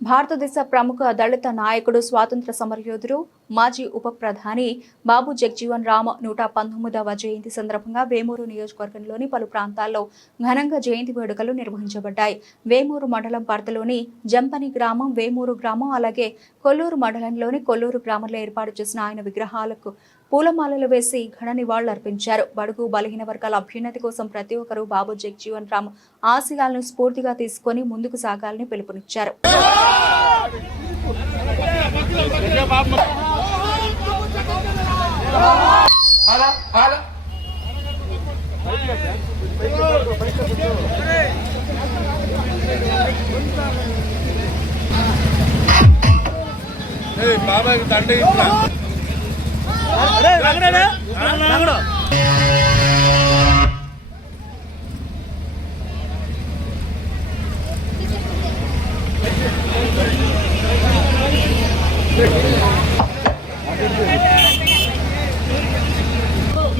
భారతదేశ ప్రముఖ దళిత నాయకుడు, స్వాతంత్ర సమరయోధుడు, మాజీ ఉప ప్రధాని బాబు జగజ్జీవన్ రామ్ 119వ జయంతి సందర్భంగా వేమూరు నియోజకవర్గంలోని పలు ప్రాంతాల్లో ఘనంగా జయంతి వేడుకలు నిర్వహించబడ్డాయి. వేమూరు మండలం పరిధిలోని జంపని గ్రామం, వేమూరు గ్రామం, అలాగే కొల్లూరు మండలంలోని కొల్లూరు గ్రామంలో ఏర్పాటు చేసిన ఆయన విగ్రహాలకు పూలమాలలు వేసి ఘన నివాళులర్పించారు. బడుగు బలహీన వర్గాల అభ్యున్నతి కోసం ప్రతి ఒక్కరూ బాబు జగజ్జీవన్ రామ్ ఆశయాలను స్ఫూర్తిగా తీసుకొని ముందుకు సాగాలని పిలుపునిచ్చారు.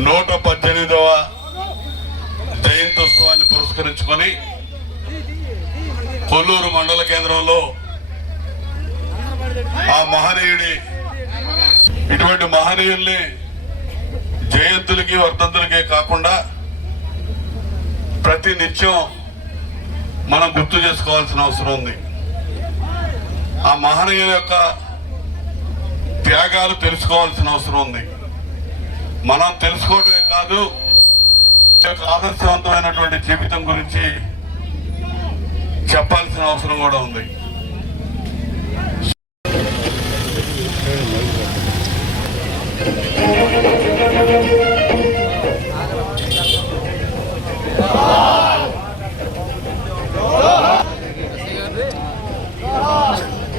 నూట 18వ జయంతోత్సవాన్ని పురస్కరించుకొని కొల్లూరు మండల కేంద్రంలో ఆ మహనీయుడి ఇటువంటి మహనీయుల్ని జయంతులకి వర్ధంతులకే కాకుండా ప్రతి నిత్యం మనం గుర్తు చేసుకోవాల్సిన అవసరం ఉంది. ఆ మహనీయుల యొక్క త్యాగాలు తెలుసుకోవాల్సిన అవసరం ఉంది. మనం తెలుసుకోవడమే కాదు, ఆదర్శవంతమైనటువంటి జీవితం గురించి చెప్పాల్సిన అవసరం కూడా ఉంది.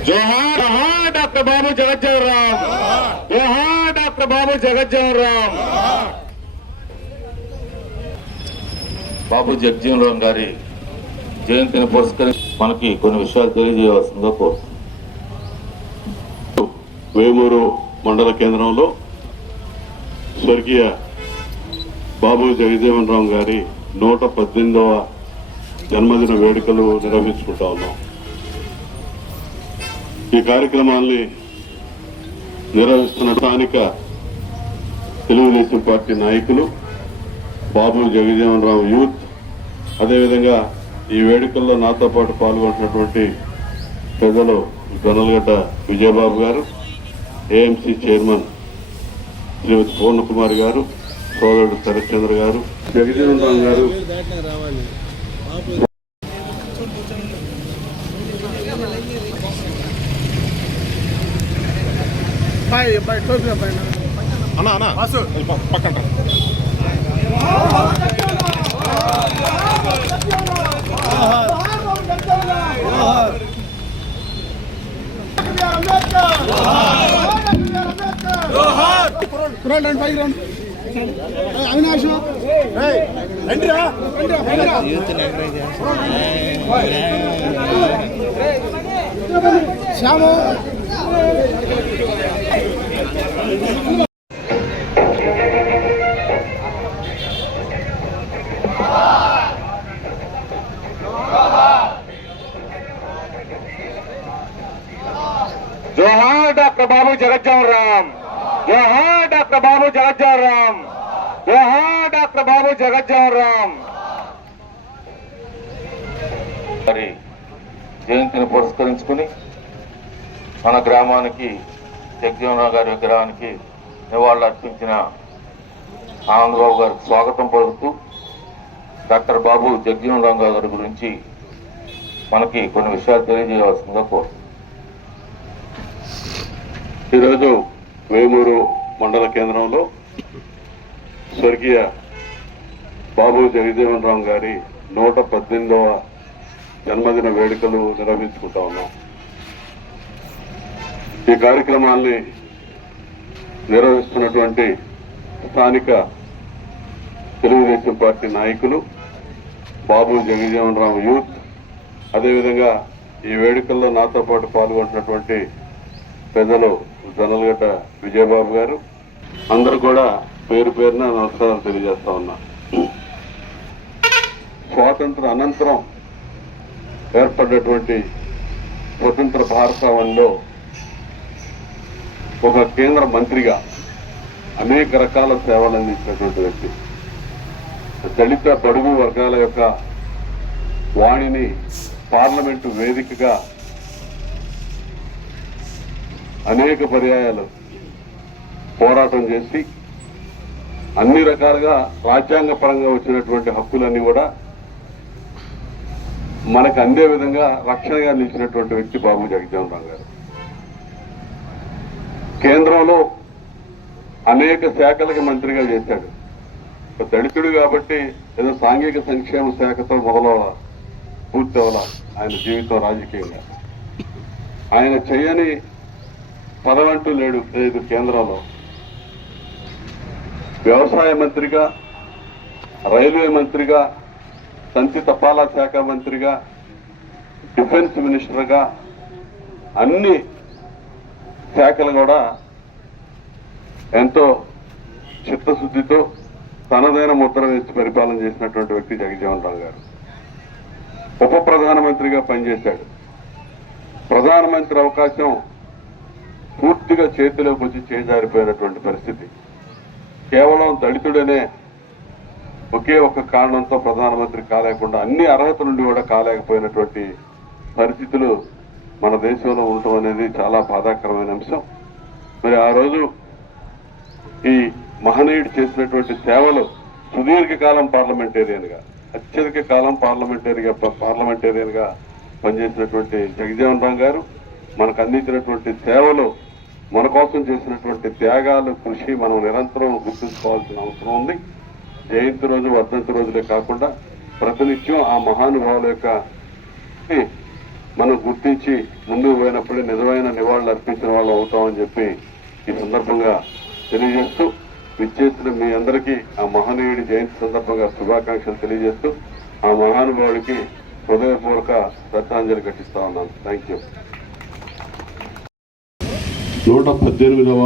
जोहार डॉक्टर बाबू जगज्जीवन राम, जोहार डॉक्टर बाबू जगज्जीवन राम. బాబు జగజ్జీవన్ రామ్ గారి జయంతిని పురస్కరించి మనకి కొన్ని విషయాలు తెలియజేయవలసిందిగా కోరుతున్నాం. వేమూరు మండల కేంద్రంలో స్వర్గీయ బాబు జగజ్జీవన్ రామ్ గారి 118వ జన్మదిన వేడుకలు నిర్వహించుకుంటా ఉన్నాం. ఈ కార్యక్రమాల్ని నిర్వహిస్తున్న స్థానిక తెలుగుదేశం పార్టీ నాయకులు, బాబు జగజ్జీవన్ రామ్ యూత్, అదేవిధంగా ఈ వేడుకల్లో నాతో పాటు పాల్గొంటున్నటువంటి పెద్దలు గొనలగడ్డ విజయబాబు గారు, ఏఎంసీ చైర్మన్ శ్రీమతి పూర్ణకుమారి గారు, సోదరుడు శరత్చంద్ర గారు, జగజ్జీవన్ రామ్ గారు, పక్కన అవినాష్ శ్యాము जोहार डॉक्टर बाबू जगज्जीवन राम, जोहार डॉक्टर बाबू जगज्जीवन राम, जोहार डॉक्टर बाबू जगज्जीवन राम. జయంతిని పురస్కరించుకుని మన గ్రామానికి జగజ్జీవన్ రామ్ గారి విగ్రహానికి నివాళులు అర్పించిన ఆనందబాబు గారికి స్వాగతం పలుకుతూ డాక్టర్ బాబు జగజ్జీవన్ రామ్ గారి గురించి మనకి కొన్ని విషయాలు తెలియజేయవలసిందిగా కోరుతున్నాం. ఈరోజు వేమూరు మండల కేంద్రంలో స్వర్గీయ బాబు జగజ్జీవన్ రామ్ గారి 118వ జన్మదిన వేడుకలు నిర్వహించుకుంటా ఉన్నాం. ఈ కార్యక్రమాల్ని నిర్వహిస్తున్నటువంటి స్థానిక తెలుగుదేశం పార్టీ నాయకులు, బాబు జగజ్జీవన్ రామ్ యూత్, అదేవిధంగా ఈ వేడుకల్లో నాతో పాటు పాల్గొంటున్నటువంటి పెద్దలు గొనలగడ్డ విజయబాబు గారు, అందరూ కూడా పేరు పేరున నమస్కారాలు తెలియజేస్తా ఉన్నా. స్వాతంత్ర అనంతరం ఏర్పడినటువంటి స్వతంత్ర భారతావనిలో ఒక కేంద్ర మంత్రిగా అనేక రకాల సేవలు అందించినటువంటి వ్యక్తి. దళిత బడుగు వర్గాల యొక్క వాణిని పార్లమెంటు వేదికగా అనేక పర్యాయాలు పోరాటం చేసి అన్ని రకాలుగా రాజ్యాంగ పరంగా వచ్చినటువంటి హక్కులన్నీ కూడా మనకు అందే విధంగా రక్షణగా నిలిచినటువంటి వ్యక్తి బాబు జగజీవన్ రామ్ గారు. కేంద్రంలో అనేక శాఖలకి మంత్రిగా చేశాడు. దళితుడు కాబట్టి ఏదో సాంఘిక సంక్షేమ శాఖతో పూర్తి అవ్వాల ఆయన జీవితం రాజకీయంగా. ఆయన చేయని పదవంటూ లేదు కేంద్రంలో. వ్యవసాయ మంత్రిగా, రైల్వే మంత్రిగా, తంతి తపాలా శాఖ మంత్రిగా, డిఫెన్స్ మినిస్టర్గా అన్ని శాఖలు కూడా ఎంతో చిత్తశుద్ధితో తనదైన ముద్ర వేసి పరిపాలన చేసినటువంటి వ్యక్తి జగజీవన్ రామ్ గారు. ఉప ప్రధానమంత్రిగా పనిచేశాడు. ప్రధానమంత్రి అవకాశం పూర్తిగా చేతిలోకి వచ్చి చేజారిపోయినటువంటి పరిస్థితి. కేవలం దళితుడనే ఒకే ఒక్క కారణంతో ప్రధానమంత్రి కాలేకుండా అన్ని అర్హత నుండి కూడా కాలేకపోయినటువంటి పరిస్థితులు మన దేశంలో ఉండటం అనేది చాలా బాధాకరమైన అంశం. మరి ఆ రోజు ఈ మహనీయుడు చేసినటువంటి సేవలు సుదీర్ఘకాలం పార్లమెంటేరియన్గా, అత్యధిక కాలం పార్లమెంటేరియన్గా పనిచేసినటువంటి జగజీవన్ రామ్ గారు మనకు అందించినటువంటి సేవలు, మన కోసం చేసినటువంటి త్యాగాలు, కృషి మనం నిరంతరం గుర్తుంచుకోవాల్సిన అవసరం ఉంది. జయంతి రోజు, వర్ధంతి రోజులే కాకుండా ప్రతినిత్యం ఆ మహానుభావుల యొక్క మనం గుర్తించి ముందుకు పోయినప్పుడే నిజమైన నివాళులు అర్పించిన వాళ్ళు అవుతామని చెప్పి ఈ సందర్భంగా తెలియజేస్తూ, విచ్చేసిన మీ అందరికీ ఆ మహనీయుడి జయంతి సందర్భంగా శుభాకాంక్షలు తెలియజేస్తూ ఆ మహానుభావుడికి హృదయపూర్వక శ్రద్ధాంజలి ఘటిస్తా ఉన్నాను. Thank you. 118వ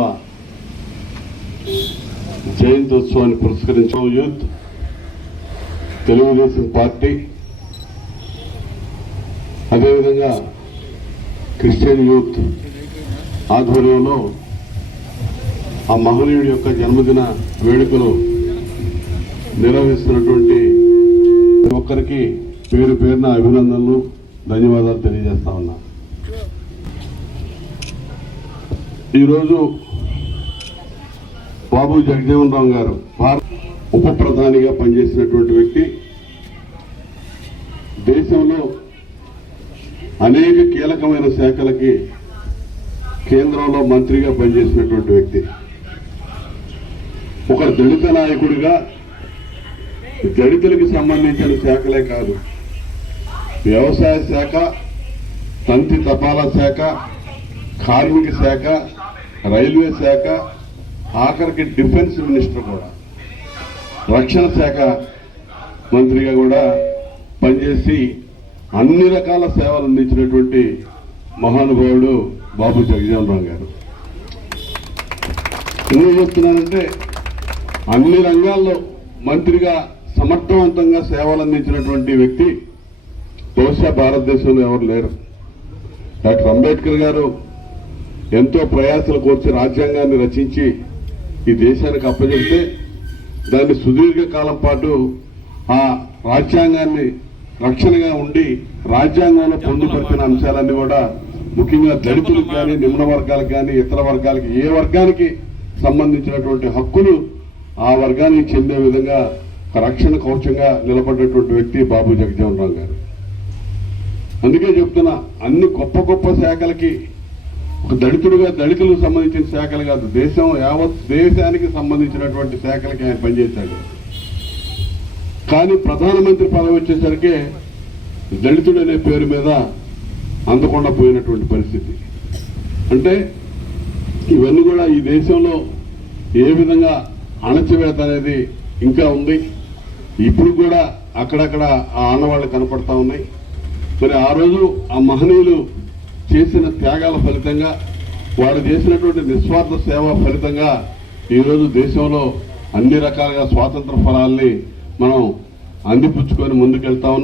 జయంతోత్సవాన్ని పురస్కరించిన youth, Telugu Desam party, అదేవిధంగా క్రిస్టియన్ యూత్ ఆధ్వర్యంలో ఆ మహనీయుడి యొక్క జన్మదిన వేడుకలు నిర్వహిస్తున్నటువంటి ఒక్కరికి పేరు పేరున అభినందనలు, ధన్యవాదాలు తెలియజేస్తా ఉన్నా. ఈరోజు బాబు జగజీవన్ రామ్ గారు ఉప ప్రధానిగా పనిచేసినటువంటి వ్యక్తి. దేశంలో అనేక కీలకమైన శాఖలకి కేంద్రంలో మంత్రిగా పనిచేసినటువంటి వ్యక్తి. ఒక దళిత నాయకుడిగా దళితులకు సంబంధించిన శాఖలే కాదు, వ్యవసాయ శాఖ, తంతి తపాలా శాఖ, కార్మిక శాఖ, రైల్వే శాఖ, ఆఖరికి డిఫెన్స్ మినిస్టర్ కూడా, రక్షణ శాఖ మంత్రిగా కూడా పనిచేసి అన్ని రకాల సేవలు అందించినటువంటి మహానుభావుడు బాబు జగజీవన్ రామ్ గారు. ఎందుకు చెప్తున్నానంటే అన్ని రంగాల్లో మంత్రిగా సమర్థవంతంగా సేవలు అందించినటువంటి వ్యక్తి బహుశా భారతదేశంలో ఎవరు లేరు. డాక్టర్ అంబేద్కర్ గారు ఎంతో ప్రయాసలు కోర్చి రాజ్యాంగాన్ని రచించి ఈ దేశానికి అప్పచెప్తే దాన్ని సుదీర్ఘకాలం పాటు ఆ రాజ్యాంగాన్ని రక్షణగా ఉండి రాజ్యాంగంలో పొందుపరిచిన అంశాలన్నీ కూడా ముఖ్యంగా దళితులకు కానీ, నిమ్న వర్గాలకు కానీ, ఇతర వర్గాలకి, ఏ వర్గానికి సంబంధించినటువంటి హక్కులు ఆ వర్గానికి చెందే విధంగా రక్షణ కవచంగా నిలబడ్డటువంటి వ్యక్తి బాబు జగజీవన్ రామ్ గారు. అందుకే చెప్తున్నా, అన్ని గొప్ప గొప్ప శాఖలకి ఒక దళితుడిగా దళితులకు సంబంధించిన శాఖలు కాదు, దేశం యావత్ దేశానికి సంబంధించినటువంటి శాఖలకి ఆయన పనిచేశాడు. కానీ ప్రధానమంత్రి పదవి వచ్చేసరికి దళితుడు అనే పేరు మీద అందకుండా పోయినటువంటి పరిస్థితి. అంటే ఇవన్నీ కూడా ఈ దేశంలో ఏ విధంగా అణచివేత అనేది ఇంకా ఉంది. ఇప్పుడు కూడా అక్కడక్కడ ఆ ఆనవాళ్లు కనపడతా ఉన్నాయి. మరి ఆ రోజు ఆ మహనీయులు చేసిన త్యాగాల ఫలితంగా, వారు చేసినటువంటి నిస్వార్థ సేవ ఫలితంగా ఈరోజు దేశంలో అన్ని రకాలుగా స్వాతంత్ర ఫలాల్ని మనం అందిపుచ్చుకొని ముందుకెళ్తా ఉన్నాం.